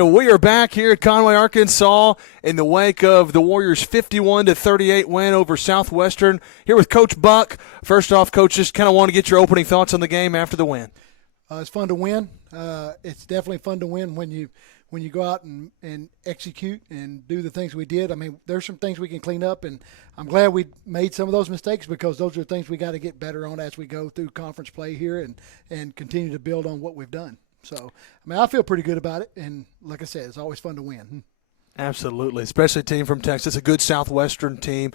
And we are back here at Conway, Arkansas in the wake of the Warriors' 51-38 win over Southwestern. Here with Coach Buck. First off, Coach, just kind of want to get your opening thoughts on the game after the win. It's fun to win. It's definitely fun to win when you go out and execute and do the things we did. I mean, there's some things we can clean up, and I'm glad we made some of those mistakes because those are things we got to get better on as we go through conference play here and continue to build on what we've done. So, I mean, I feel pretty good about it, and like I said, it's always fun to win. Absolutely, especially a team from Texas, a good Southwestern team.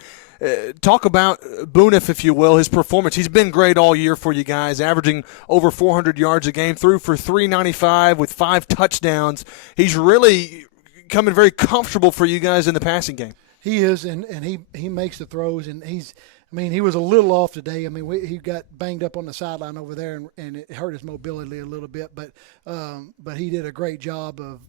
Talk about Booniff, if you will, his performance. He's been great all year for you guys, averaging over 400 yards a game, threw for 395 with 5 touchdowns. He's really coming very comfortable for you guys in the passing game. He is, and he makes the throws, and he was a little off today. I mean, he got banged up on the sideline over there, and it hurt his mobility a little bit. But he did a great job of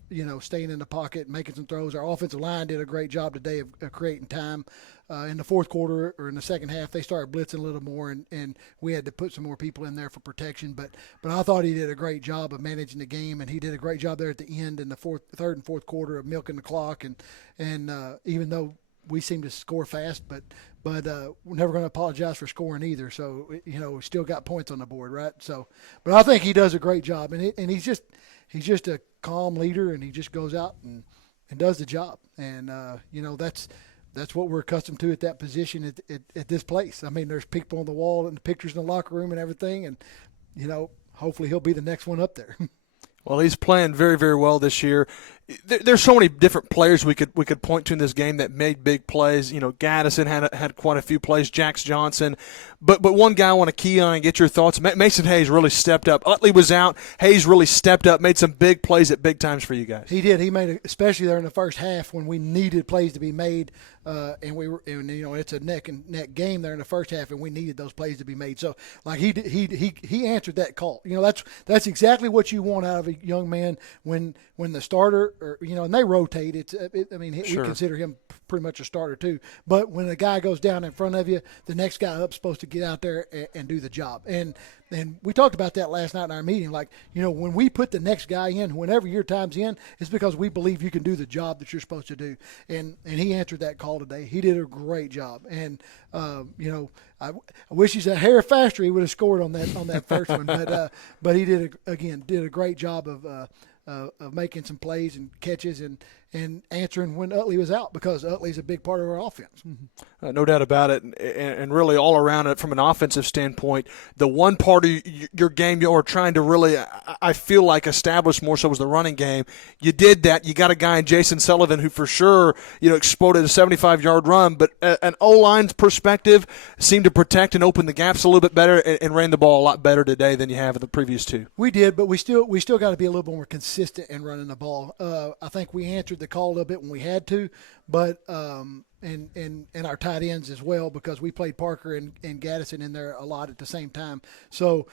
staying in the pocket, and making some throws. Our offensive line did a great job today of creating time. In the fourth quarter or in the second half, they started blitzing a little more, and we had to put some more people in there for protection. But I thought he did a great job of managing the game, and he did a great job there at the end in the third and fourth quarter of milking the clock. And even though we seem to score fast, but we're never going to apologize for scoring either. So we still got points on the board, right? So, but I think he does a great job, and he's just a calm leader, and he just goes out and does the job, and that's what we're accustomed to at that position at this place. I mean, there's people on the wall and the pictures in the locker room and everything, and hopefully he'll be the next one up there. Well, he's playing very, very well this year. There's so many different players we could point to in this game that made big plays. Gaddison had quite a few plays, Jax Johnson. But one guy I want to key on and get your thoughts. Mason Hayes really stepped up. Utley was out. Hayes really stepped up, made some big plays at big times for you guys. He did. He made, especially there in the first half when we needed plays to be made, and it's a neck and neck game there in the first half, and we needed those plays to be made. So like he answered that call. That's exactly what you want out of a young man when the starter and they rotate. We consider him pretty much a starter too. But when a guy goes down in front of you, the next guy up's supposed to get out there and do the job. And we talked about that last night in our meeting. Like, when we put the next guy in, whenever your time's in, it's because we believe you can do the job that you're supposed to do. And he answered that call today. He did a great job. And I wish he's a hair faster. He would have scored on that first one. But he did a great job of making some plays and catches and answering when Utley was out, because Utley's a big part of our offense. No doubt about it, and really all around it from an offensive standpoint, the one part of your game you were trying to really, I feel like, establish more so was the running game. You did that. You got a guy in Jason Sullivan who for sure exploded a 75-yard run, but an O-line's perspective seemed to protect and open the gaps a little bit better and ran the ball a lot better today than you have in the previous two. We did, but we still got to be a little more consistent in running the ball. I think we answered the call a little bit when we had to, but and our tight ends as well, because we played Parker and Gaddison in there a lot at the same time. So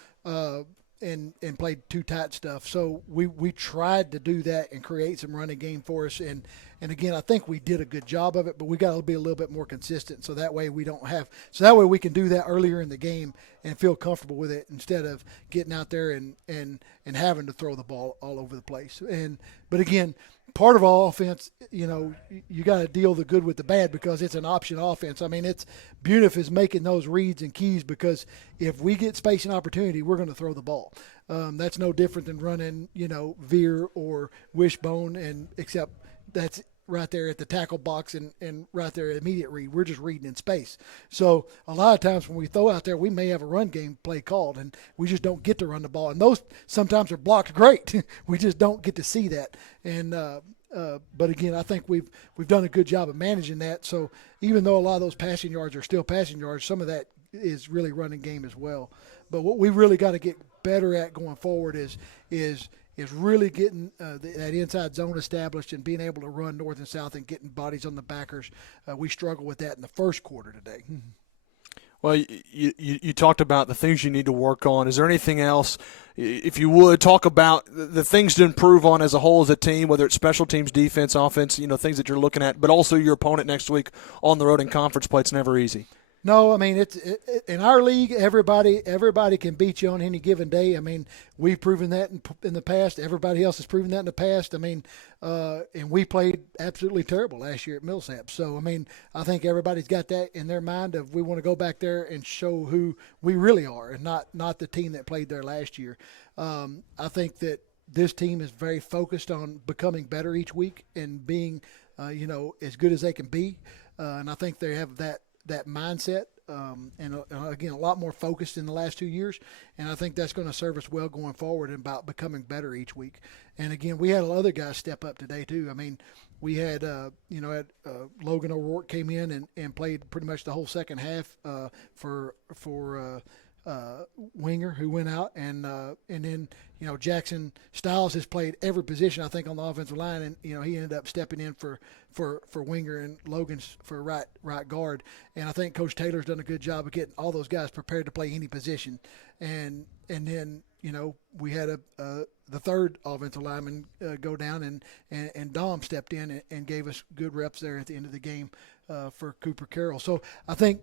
and played two tight stuff. So we tried to do that and create some running game for us. And again, I think we did a good job of it, but we got to be a little bit more consistent. So that way we we can do that earlier in the game and feel comfortable with it, instead of getting out there and having to throw the ball all over the place. But again, part of our offense, you got to deal the good with the bad, because it's an option offense. I mean, Booniff is making those reads and keys, because if we get space and opportunity, we're going to throw the ball. That's no different than running, veer or wishbone, and except that's right there at the tackle box and right there at immediate read. We're just reading in space. So a lot of times when we throw out there, we may have a run game play called, and we just don't get to run the ball. And those sometimes are blocked great. We just don't get to see that. And but again, I think we've done a good job of managing that. So even though a lot of those passing yards are still passing yards, some of that is really running game as well. But what we really got to get better at going forward is really getting that inside zone established and being able to run north and south and getting bodies on the backers. We struggled with that in the first quarter today. Well, you talked about the things you need to work on. Is there anything else, if you would, talk about the things to improve on as a whole as a team, whether it's special teams, defense, offense, things that you're looking at, but also your opponent next week on the road in conference play? It's never easy. No, I mean in our league. Everybody can beat you on any given day. I mean, we've proven that in the past. Everybody else has proven that in the past. I mean, and we played absolutely terrible last year at Millsap. So I mean, I think everybody's got that in their mind of we want to go back there and show who we really are, and not the team that played there last year. I think that this team is very focused on becoming better each week and being, as good as they can be. And I think they have that mindset, and again, a lot more focused in the last 2 years. And I think that's going to serve us well going forward and about becoming better each week. And again, we had other guys step up today too. I mean, we had, Logan O'Rourke came in and played pretty much the whole second half for Winger, who went out, and then Jackson Styles has played every position I think on the offensive line, and he ended up stepping in for Winger, and Logan's for right guard, and I think Coach Taylor's done a good job of getting all those guys prepared to play any position, and then we had the third offensive lineman go down, and Dom stepped in and gave us good reps there at the end of the game for Cooper Carroll. So I think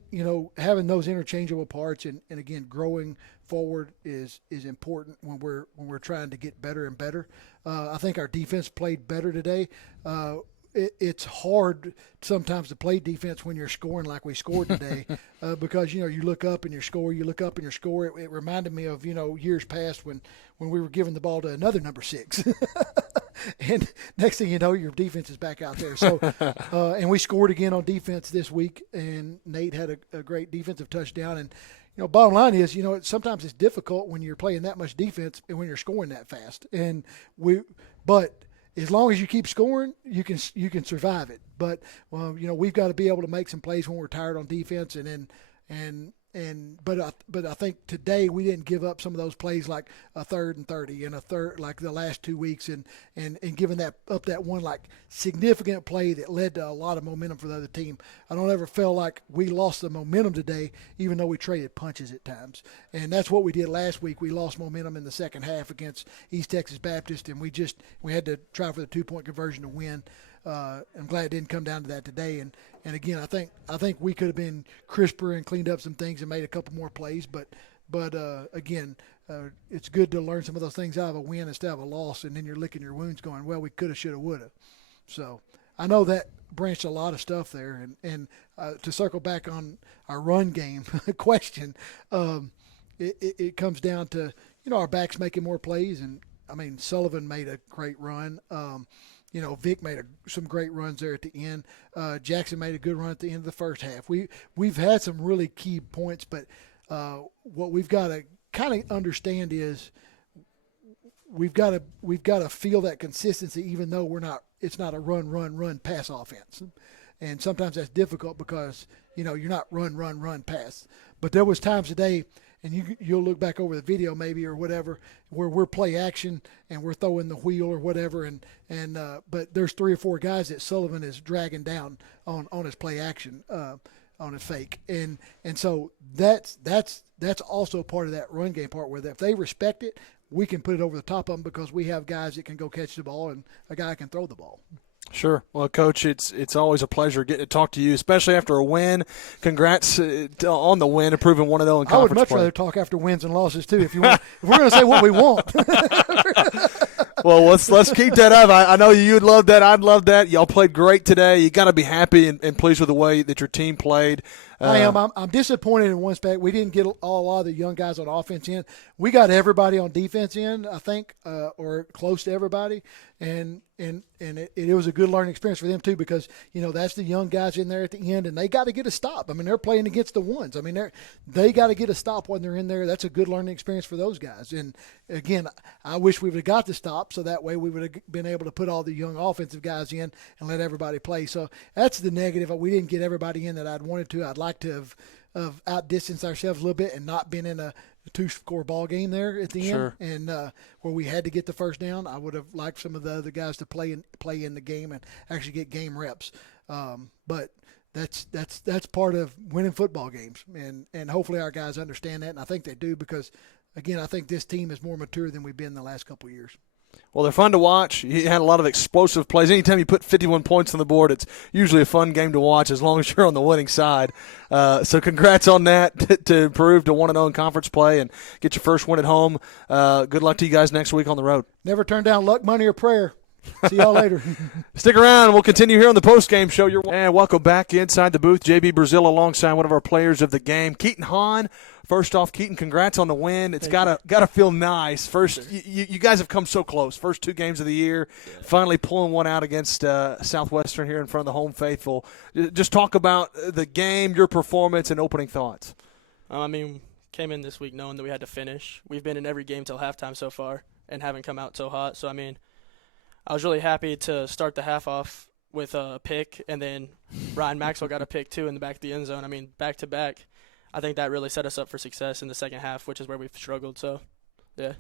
having those interchangeable parts and again growing forward is important when we're trying to get better and better. I think our defense played better today. It's hard sometimes to play defense when you're scoring like we scored today, because you look up and you score. You look up and you score. It reminded me of years past when we were giving the ball to another number 6, and next thing you know, your defense is back out there. So, and we scored again on defense this week, and Nate had a great defensive touchdown. And bottom line is, sometimes it's difficult when you're playing that much defense and when you're scoring that fast. But as long as you keep scoring, you can survive it. But we've got to be able to make some plays when we're tired on defense, but I think today we didn't give up some of those plays like a 3rd and 30 and a third like the last 2 weeks, and giving that one like significant play that led to a lot of momentum for the other team. I don't ever feel like we lost the momentum today, even though we traded punches at times. And that's what we did last week. We lost momentum in the second half against East Texas Baptist, and we had to try for the 2-point conversion to win. I'm glad it didn't come down to that today. And again, I think we could have been crisper and cleaned up some things and made a couple more plays. But again, it's good to learn some of those things out of a win instead of a loss. And then you're licking your wounds going, well, we could have, should have, would have. So I know that branched a lot of stuff there. And to circle back on our run game question, it comes down to, our backs making more plays. And I mean, Sullivan made a great run. Vic made some great runs there at the end. Jackson made a good run at the end of the first half. We've had some really key points, but what we've got to kind of understand is we've got to feel that consistency, even though it's not a run pass offense. And sometimes that's difficult because you're not run pass. But there was times today, and you'll look back over the video maybe or whatever, where we're play action and we're throwing the wheel or whatever, but there's 3 or 4 guys that Sullivan is dragging down on his play action, on his fake, and so that's also part of that run game part where if they respect it, we can put it over the top of them because we have guys that can go catch the ball and a guy can throw the ball. Sure. Well, Coach, it's always a pleasure getting to talk to you, especially after a win. Congrats on the win, improving 1-0 in conference play. I would much rather talk after wins and losses too. If we're going to say what we want. Well, let's keep that up. I know you'd love that. I'd love that. Y'all played great today. You got to be happy and pleased with the way that your team played. I am. I'm disappointed in one aspect. We didn't get a lot of the young guys on offense in. We got everybody on defense in, I think, or close to everybody. And it was a good learning experience for them too, because that's the young guys in there at the end, and they got to get a stop. I mean, they're playing against the ones. I mean, they got to get a stop when they're in there. That's a good learning experience for those guys. And again, I wish we would have got the stop, so that way we would have been able to put all the young offensive guys in and let everybody play. So that's the negative. We didn't get everybody in that I'd wanted to. I'd like to have outdistanced ourselves a little bit and not been in a 2-score ball game there at the end, and where we had to get the first down. I would have liked some of the other guys to play in the game and actually get game reps. But that's part of winning football games, and hopefully our guys understand that, and I think they do, because again, I think this team is more mature than we've been the last couple of years. Well, they're fun to watch. He had a lot of explosive plays. Anytime you put 51 points on the board, it's usually a fun game to watch as long as you're on the winning side. So congrats on that to improve to 1-0 in conference play and get your first win at home. Good luck to you guys next week on the road. Never turn down luck, money, or prayer. See y'all later. Stick around. We'll continue here on the post-game show. And welcome back inside the booth. JB Brazil alongside one of our players of the game, Keaton Hahn. First off, Keaton, congrats on the win. It's gotta feel nice. First, you guys have come so close. First 2 games of the year, finally pulling one out against Southwestern here in front of the home faithful. Just talk about the game, your performance, and opening thoughts. Came in this week knowing that we had to finish. We've been in every game till halftime so far and haven't come out so hot. So, I was really happy to start the half off with a pick, and then Ryan Maxwell got a pick too in the back of the end zone. Back to back. I think that really set us up for success in the second half, which is where we've struggled. So, yeah.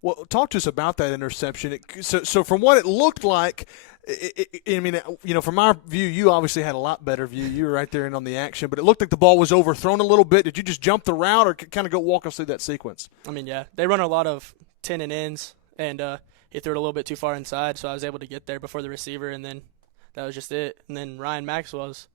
Well, talk to us about that interception. So from what it looked like, from our view, you obviously had a lot better view. You were right there and on the action, but it looked like the ball was overthrown a little bit. Did you just jump the route or kind of go walk us through that sequence? Yeah. They run a lot of 10 and ins, and he threw it a little bit too far inside, so I was able to get there before the receiver, and then that was just it. And then Ryan Maxwell's,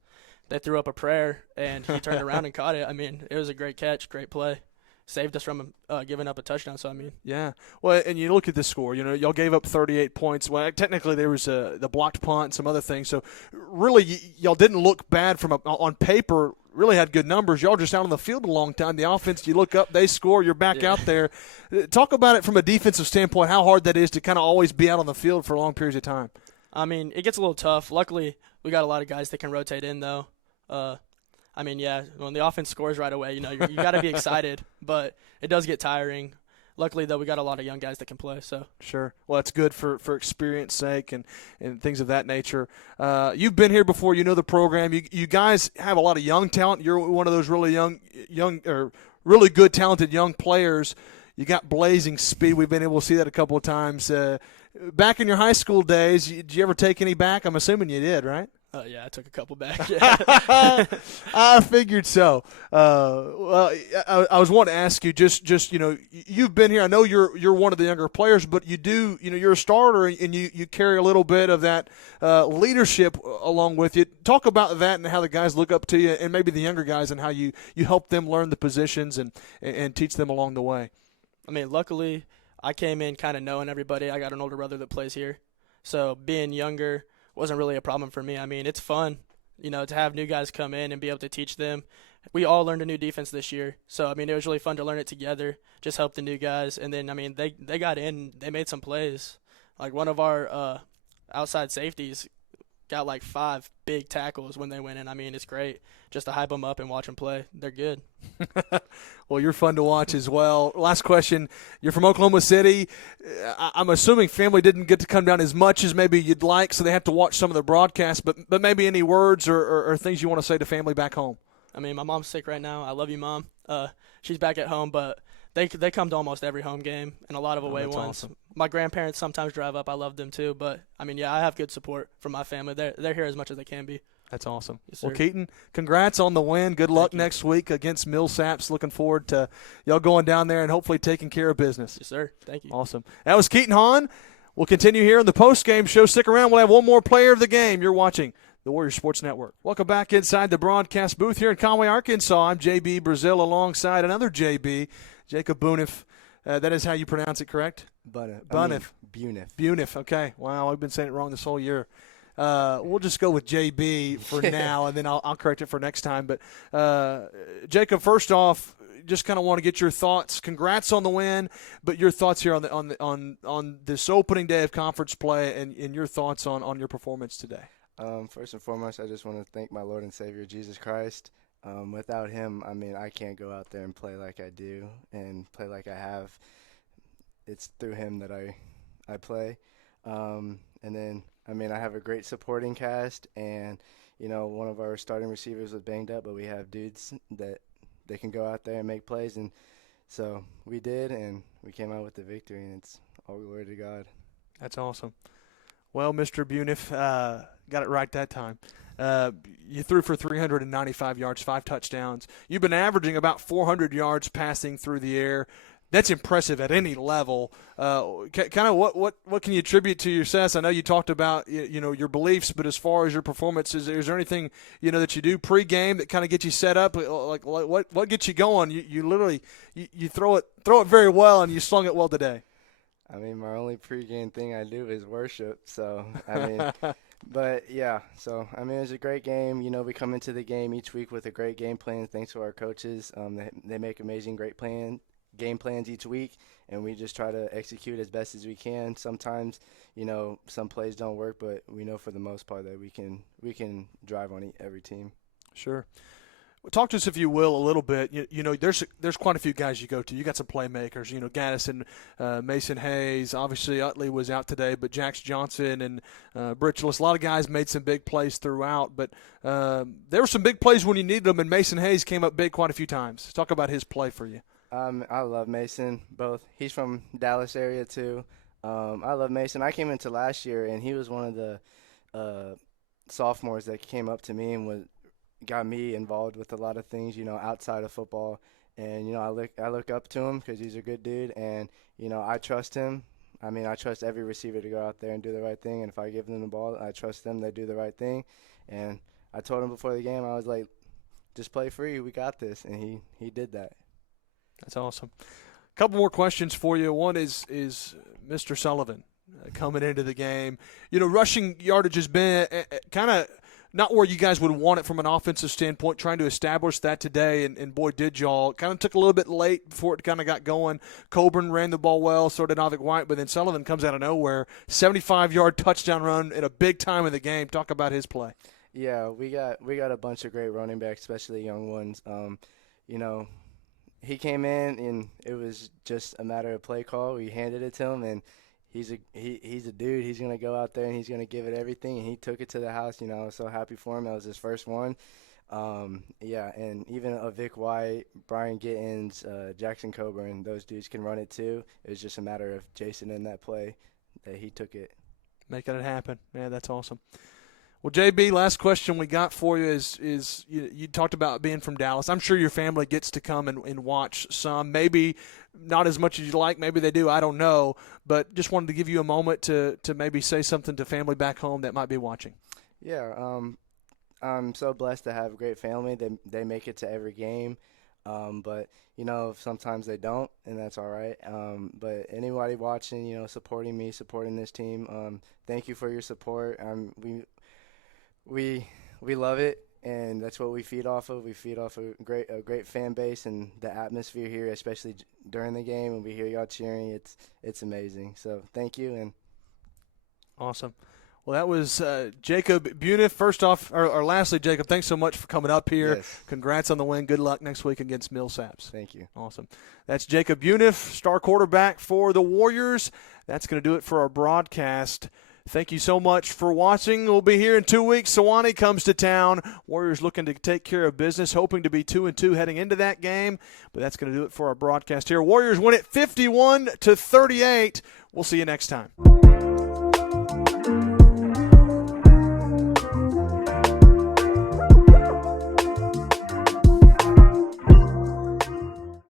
they threw up a prayer, and he turned around and caught it. It was a great catch, great play. Saved us from giving up a touchdown, Yeah. Well, and you look at this score, y'all gave up 38 points. Well, technically there was the blocked punt and some other things. So really y'all didn't look bad on paper, really had good numbers. Y'all just out on the field a long time. The offense, you look up, they score, you're back out there. Talk about it from a defensive standpoint, how hard that is to kind of always be out on the field for long periods of time. It gets a little tough. Luckily, we got a lot of guys that can rotate in, though. When the offense scores right away, you got to be excited, but it does get tiring. Luckily, though, we got a lot of young guys that can play. So Sure. Well, it's good for experience sake and things of that nature. You've been here before. You know the program. You guys have a lot of young talent. You're one of those really young or really good, talented young players. You got blazing speed. We've been able to see that a couple of times. Back in your high school days, did you ever take any back? I'm assuming you did, right? Yeah, I took a couple back. I figured so. I was wanting to ask you, just you've been here. I know you're one of the younger players, but you do, you're a starter, and you carry a little bit of that leadership along with you. Talk about that and how the guys look up to you, and maybe the younger guys, and how you help them learn the positions and teach them along the way. Luckily, I came in kind of knowing everybody. I got an older brother that plays here, so being younger wasn't really a problem for me. It's fun, to have new guys come in and be able to teach them. We all learned a new defense this year, so it was really fun to learn it together, just help the new guys. And then they got in, they made some plays. Like one of our outside safeties got like 5 big tackles when they went in. It's great just to hype them up and watch them play. They're good. Well, you're fun to watch as well. Last question. You're from Oklahoma City. I'm assuming family didn't get to come down as much as maybe you'd like, so they have to watch some of the broadcasts, but maybe any words or things you want to say to family back home? My mom's sick right now. I love you, Mom. She's back at home, but they come to almost every home game and a lot of away ones. Awesome. My grandparents sometimes drive up. I love them too, but I have good support from my family. They're here as much as they can be. That's awesome. Yes, sir. Well, Keaton, congrats on the win. Good luck next week against Millsaps. Looking forward to y'all going down there and hopefully taking care of business. Yes, sir. Thank you. Awesome. That was Keaton Hahn. We'll continue here in the post-game show. Stick around. We'll have one more player of the game. You're watching the Warrior Sports Network. Welcome back inside the broadcast booth here in Conway, Arkansas. I'm JB Brazil alongside another JB, Jacob Buniff. That is how you pronounce it, correct? Buniff. Buniff. Okay. Wow, I've been saying it wrong this whole year. We'll just go with JB for now, and then I'll correct it for next time. But Jacob, first off, just kind of want to get your thoughts. Congrats on the win, but your thoughts here on this opening day of conference play, and your thoughts on your performance today. First and foremost, I just want to thank my Lord and Savior Jesus Christ. Without him, I can't go out there and play like I do and play like I have. It's through him that I play. And then, I have a great supporting cast, and, one of our starting receivers was banged up, but we have dudes that they can go out there and make plays. And so we did, and we came out with the victory, and it's all glory to God. That's awesome. Well, Mr. Buniff, got it right that time. You threw for 395 yards, 5 touchdowns. You've been averaging about 400 yards passing through the air. That's impressive at any level. Kind of what can you attribute to your success? I know you talked about your beliefs, but as far as your performance, is there anything that you do pregame that kind of gets you set up? Like what gets you going? You literally you throw it very well, and you slung it well today. I mean, my only pregame thing I do is worship. So I mean, but yeah. So I mean, it was a great game. We come into the game each week with a great game plan. Thanks to our coaches, they make amazing, great game plans each week, and we just try to execute as best as we can. Sometimes, some plays don't work, but we know for the most part that we can drive on every team. Sure. Talk to us, if you will, a little bit. There's quite a few guys you go to. You got some playmakers. Gaddison, Mason Hayes. Obviously, Utley was out today, but Jax Johnson and Britchless. A lot of guys made some big plays throughout, but there were some big plays when you needed them, and Mason Hayes came up big quite a few times. Talk about his play for you. I love Mason. Both. He's from Dallas area too. I love Mason. I came into last year, and he was one of the sophomores that came up to me and got me involved with a lot of things, outside of football. And I look up to him because he's a good dude, and I trust him. I mean, I trust every receiver to go out there and do the right thing. And if I give them the ball, I trust them to do the right thing. And I told him before the game, I was like, just play free. We got this, and he did that. That's awesome. A couple more questions for you. One is Mr. Sullivan coming into the game. Rushing yardage has been kind of not where you guys would want it from an offensive standpoint, trying to establish that today, and boy, did y'all. Kind of took a little bit late before it kind of got going. Coburn ran the ball well, so did Novick White, but then Sullivan comes out of nowhere, 75-yard touchdown run in a big time of the game. Talk about his play. Yeah, we got a bunch of great running backs, especially young ones. He came in, and it was just a matter of play call. We handed it to him, and he's a dude. He's going to go out there, and he's going to give it everything, and he took it to the house. I was so happy for him. That was his first one. Yeah, and even Vic White, Brian Gittins, Jackson Coburn, those dudes can run it too. It was just a matter of Jason in that play that he took it. Making it happen. Man, that's awesome. Well, JB, last question we got for you is you talked about being from Dallas. I'm sure your family gets to come and watch some. Maybe not as much as you like. Maybe they do. I don't know. But just wanted to give you a moment to maybe say something to family back home that might be watching. Yeah, I'm so blessed to have a great family. They make it to every game. But, sometimes they don't, and that's all right. But anybody watching, supporting me, supporting this team, thank you for your support. We love it, and that's what we feed off of. We feed off a great fan base, and the atmosphere here, especially during the game, when we hear y'all cheering, it's amazing. So thank you. And awesome. Well, that was Jacob Buniff. First off, or lastly, Jacob, thanks so much for coming up here. Yes. Congrats on the win. Good luck next week against Millsaps. Thank you. Awesome. That's Jacob Buniff, star quarterback for the Warriors. That's going to do it for our broadcast. Thank you so much for watching. We'll be here in 2 weeks. Sewanee comes to town. Warriors looking to take care of business, hoping to be 2-2 heading into that game. But that's going to do it for our broadcast here. Warriors win it 51-38. We'll see you next time.